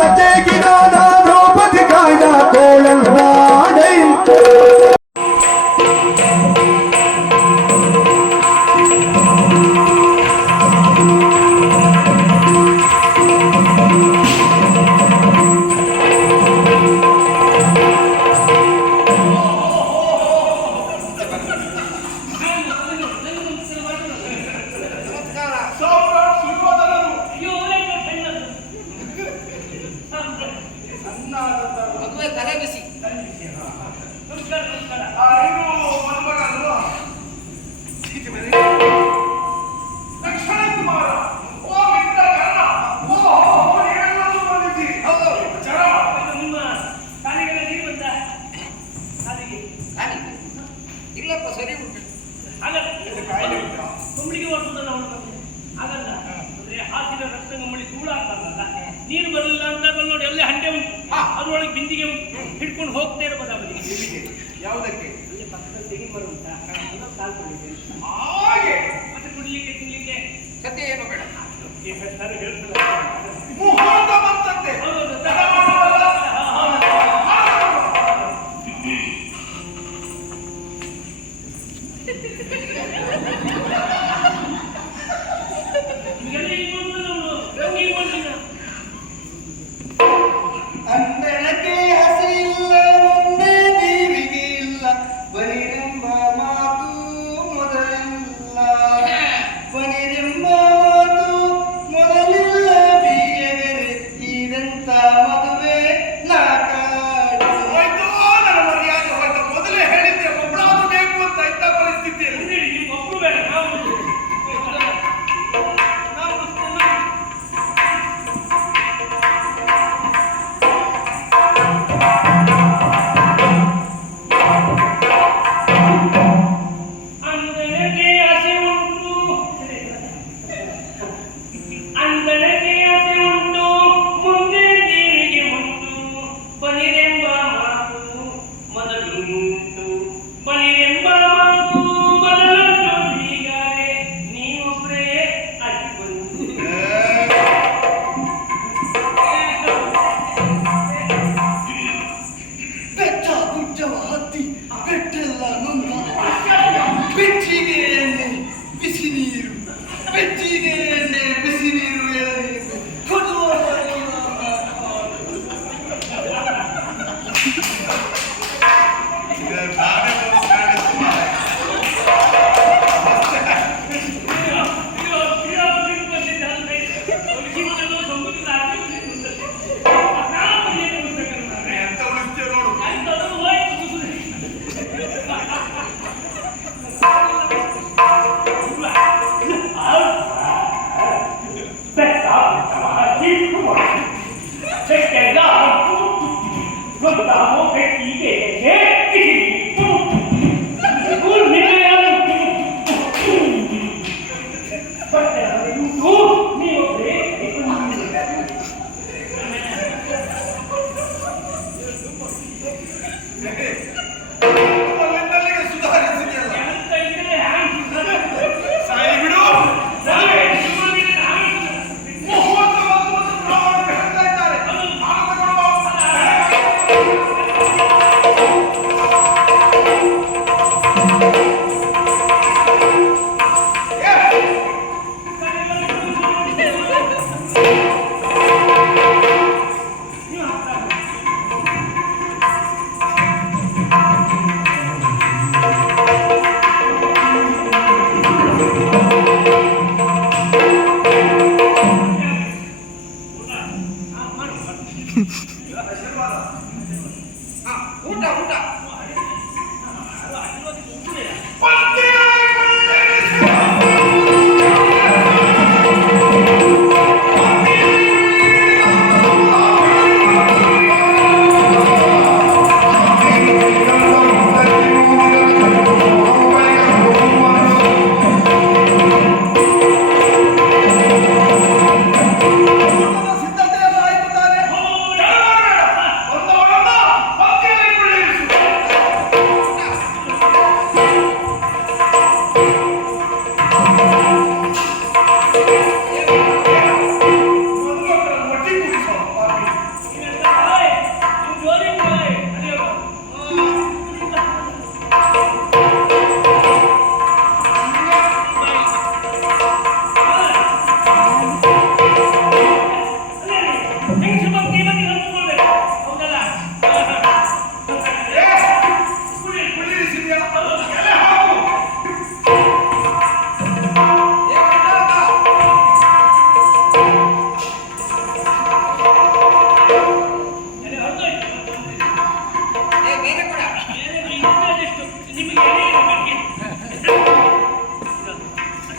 ಲತೆಗಿನಾದ ದ್ರೌಪದಿ ಕಾಯ್ದ ಕೋಳಲ್ನಾಡೈ ನೀರು ಬರಲಿಲ್ಲ ಅಂತ ನೋಡಿ ಅಲ್ಲೇ ಹಂಡೆ ಉಂಟು, ಅದ್ರೊಳಗೆ ಬಿಂದಿಗೆ ಉಂಟು, ಹಿಡ್ಕೊಂಡು ಹೋಗ್ತಾ ಇರಬಹುದು ಅವರಿಗೆ. ಯಾವುದಕ್ಕೆ? ಅಲ್ಲಿ ಪಕ್ಕದಲ್ಲಿ ತೆಂಗಿನ ಮರ ಉಂಟಾ, ಕಾಲ್ಕೊಂಡಿದ್ದೆ ಹಾಗೆ ಮತ್ತೆ ಕುಡ್ಲಿಕ್ಕೆ ತಿನ್ಲಿಕ್ಕೆ ಸದ್ಯ ಏನು ಬೇಡ. ಸರ್ ಹೇಳ್ತಾರೆ ಮುಹೂರ್ತ ಬಂತಂತೆ. ಅಂದನಕ್ಕೆ ಹಸಿ ಇಲ್ಲ, ಮುಂದೆ ನೀರಿಗೆ ಇಲ್ಲ, ಬರಿನೆಂಬ ಮಾತು ಮೊದಲೆಲ್ಲ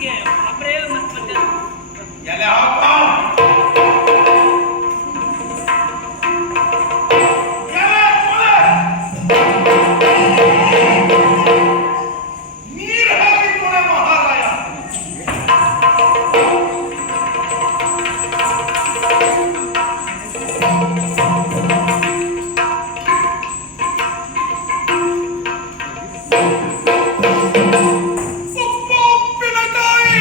ಅದಕ್ಕೆ ಅಬ್ರೇ ಮತ್ತೆ ಎಲೆ ಹಾಕ ಎಲೆ ಕೊಲೆ ನೀರು ಹಾಕಿ ಕೊಲೆ ಮಹಾರಾಯ ಉಪ್ಪಿನಕಾಯಿ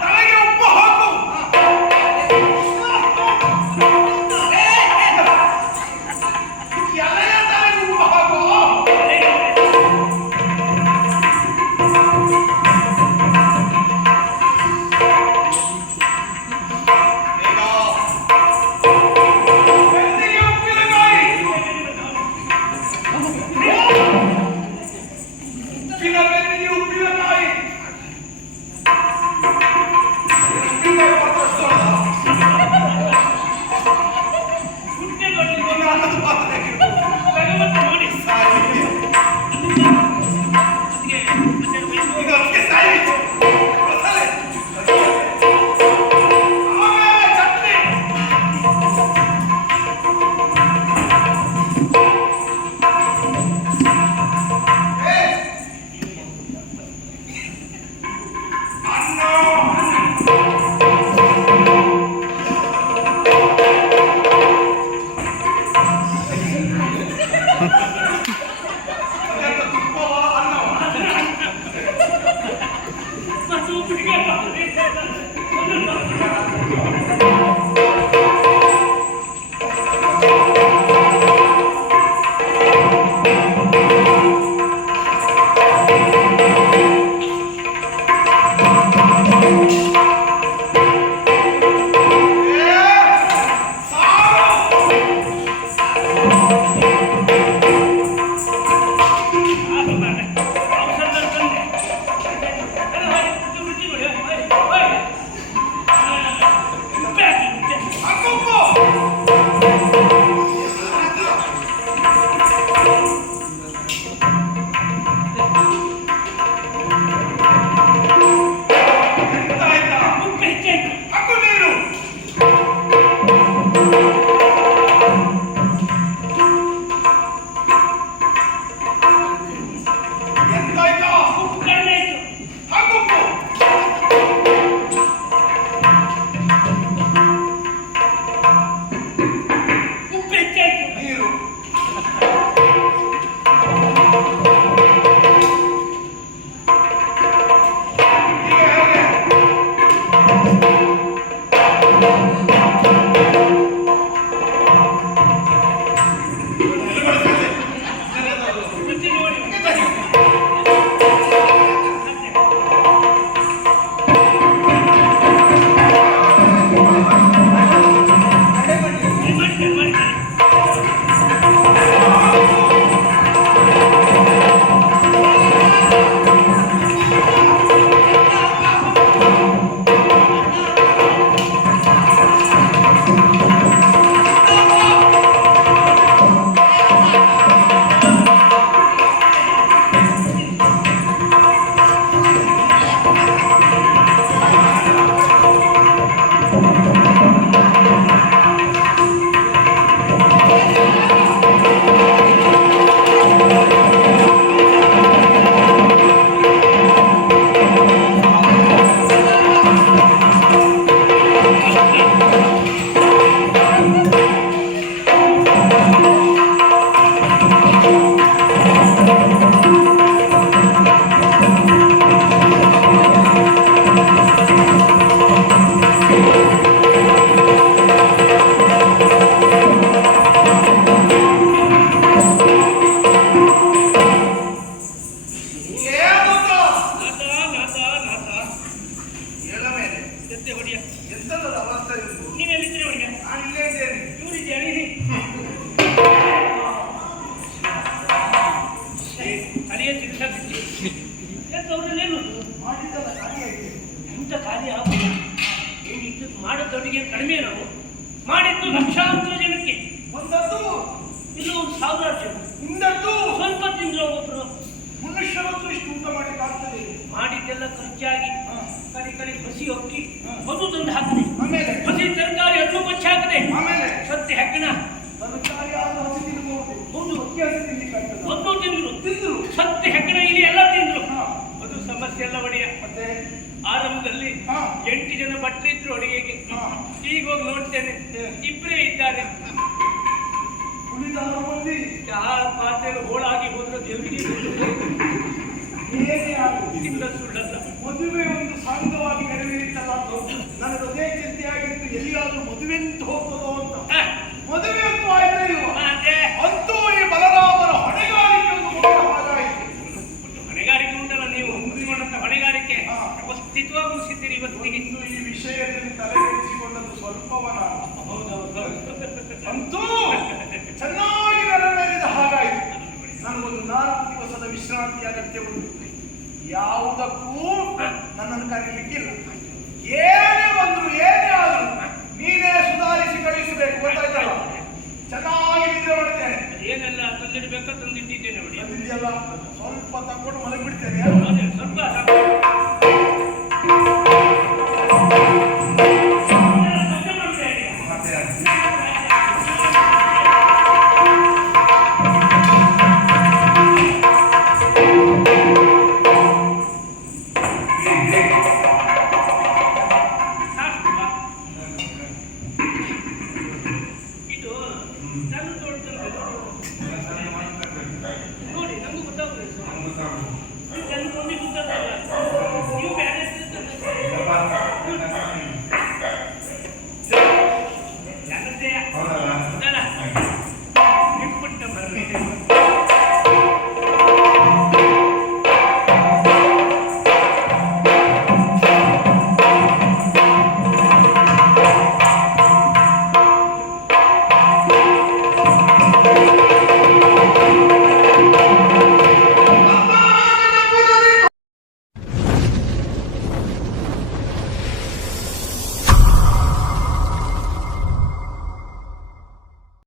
ತಲೆಗೆ ಉಪ್ಪು ಹಾಕು ಎಲೆಯ ತಲೆಗೆ ಉಪ್ಪು ಹಾಕು ಬೆನ್ನಿಗೆ ಉಪ್ಪಿನಕಾಯಿ ಉಪ್ಪಿನ ಬೆನ್ನಿಗೆ ಉಪ್ಪಿನಕಾಯಿ ಉಪ್ಪಿನಕಾಯಿ ಮತ್ತಷ್ಟು ಹುಟ್ಟೆ ನೋಡಿ ಒಂದು ಅನ್ನದ ಪಾತ್ರೆ ಭಗವಂತ ನೋಡಿ ಅದಕ್ಕೆ ಮತ್ತೆ ಬಯಲು ಇದು ಅದಕ್ಕೆ ಸಾಯಿ ಮಸಾಲೆ ಆಮೇಲೆ ಚಟ್ನಿ ಅನ್ನ ಅದೆಂತ ತುಪ್ಪ ತಲೆಯ ತಿರ್ಸಾಕಿ ಎಂತವ್ರಲ್ಲೇನು ಮಾಡಿದ್ದಲ್ಲ ಕಾರ್ಯ ಇದೆ. ಎಂತ ಕಾರ್ಯ ಆಗುಲ್ಲ. ಏನು ಇದ್ದದ್ದು ಮಾಡೋದವರಿಗೆ ಕಡಿಮೆ ನಾವು ಮಾಡಿದ್ದು ಲಕ್ಷಾಂತರ ಜನಕ್ಕೆ, ಒಂದದ್ದು ಇದು ಒಂದು ಸಾವಿರಾರು ಜನ. ಇನ್ನದ್ದು ಸ್ವಲ್ಪ ತಿಂದ್ರು ಒಬ್ಬರು ಮನುಷ್ಯರದ್ದು ಇಷ್ಟು ಊಟ ಮಾಡಿದ್ದಾಗ್ತದೆ. ಮಾಡಿದ್ದೆಲ್ಲ ಖರ್ಚಾಗಿ ಹಾ. ಕಡೆ ಹಸಿ ಅಕ್ಕಿ ಹಾ. ಮಧು ತಂದು ಹಾಕಿದೆ, ಆಮೇಲೆ ಹಸಿ ತರಕಾರಿ ಹಣ್ಣು ಕೊಚ್ಚಿ ಹಾಕಿದೆ, ಆಮೇಲೆ ಸತ್ಯ ಹೆಗ್ಗಣ ತರಕಾರಿ ಆದ್ರೂ ಹಸಿ ತಿನ್ಬಹುದು. ಹೌದು ಅಕ್ಕಿ ಹಸಿ ತಿನ್ಲಿಕ್ಕಾಗ್ತದ? ಮೊದಲು ತಿಂದ್ರು ತಿಂದ್ರು. ಸತ್ಯ ಹೆಗ್ಗಣ ಇಲ್ಲಿ ಎಲ್ಲ ತಿಂದ್ರು. ಹಾ. ಅದು ಸಮಸ್ಯೆ ಎಲ್ಲ ಒಡೆಯ. ಮತ್ತೆ ಆರಂಭದಲ್ಲಿ ಹಾ. 8 ಜನ ಭಟ್ರಿದ್ರು ಅಡುಗೆಗೆ. ಹಾ. ಈಗ ಹೋಗಿ ನೋಡ್ತೇನೆ ಇಬ್ಬರೇ ಇದ್ದಾರೆ. ಉಳಿದವರು ಮಂದಿ ಚಹಾ ಪಾತ್ರೆ ಹೋಳಾಗಿ ಹೋದ್ರೆ ದೇವರಿಗೆ ಏನೇ ಆಗುದಿಲ್ಲ. ತಿಂದ ಸುಳ್ಳಲ್ಲ. ಮದುವೆ ಒಂದು ಸಾಂಗವಾಗಿ ನೆರವೇರಿತಲ್ಲ, ನನಗೆ ಅದೇ ಚಿಂತೆಯಾಗಿತ್ತು, ಎಲ್ಲಿಯಾದ್ರೂ ಮದುವೆ ಅಂತ ಹೋಗ್ತದೋ ಅಂತ. ಹ, ಮದುವೆ ಅಂತೂ ಆಯ್ತಾ ಇಲ್ವಾ? ಮತ್ತೆ ಅಂತೂ ಈ ಬಲರಾಮನ ಹೊಣೆಗಾರಿಕೆ ಒಂದು ಮುಗಿದ ಹಾಗಾಯಿತು. ಒಂದು ಹೊಣೆಗಾರಿಕೆ ಉಂಟಲ್ಲ, ನೀವು ಮುಗಿದುಕೊಂಡಂತ ಹೊಣೆಗಾರಿಕೆ ಹಾ. ವ್ಯವಸ್ಥಿತವಾಗಿ ಮುಗಿಸಿದ್ದೀರಿ ಇವತ್ತಿಗೆ. ಇನ್ನು ಈ ವಿಷಯದಲ್ಲಿ ತಲೆಗೆಡಿಸಿಕೊಂಡದ್ದು ಸ್ವಲ್ಪವನ. ಹೌದೌದು. ಅಂತೂ ಚೆನ್ನಾಗಿ ನೆರವೇರಿದ ಹಾಗಾಯಿತು. ನನಗೊಂದು 4 ದಿವಸದ ವಿಶ್ರಾಂತಿ ಅಗತ್ಯ ಉಂಟು. ಯಾವುದಕ್ಕೂ ನನ್ನನ್ನು ಕರೀಲಿಕ್ಕಿಲ್ಲ. ಏನೇ ಬಂದ್ರು ಏನೇ ಆದ್ರು ನೀನೇ ಸುಧಾರಿಸಿ ಕಳಿಸಬೇಕು, ಗೊತ್ತಾಯ್ತಲ್ಲ? ಚೆನ್ನಾಗಿ ನಿದ್ರೆ ಮಾಡ್ತೇನೆ. ಏನೆಲ್ಲ ತಂದಿಡ್ಬೇಕಾ ತಂದಿಟ್ಟಿದ್ದೇನೆ ನೋಡಿ. ಬಂದಿದೆಯಲ್ಲ, ಸ್ವಲ್ಪ ತಕೊಂಡು ಮಲಗಿಬಿಡ್ತೇನೆ. ಅದೇ ಸ್ವಲ್ಪ ಸಾಕು. ಇದು ನನ್ನ ತೋಟದಲ್ಲಿ ನೋಡಿ, ನಂಗೂ ಗೊತ್ತಾಗ್ತದೆ.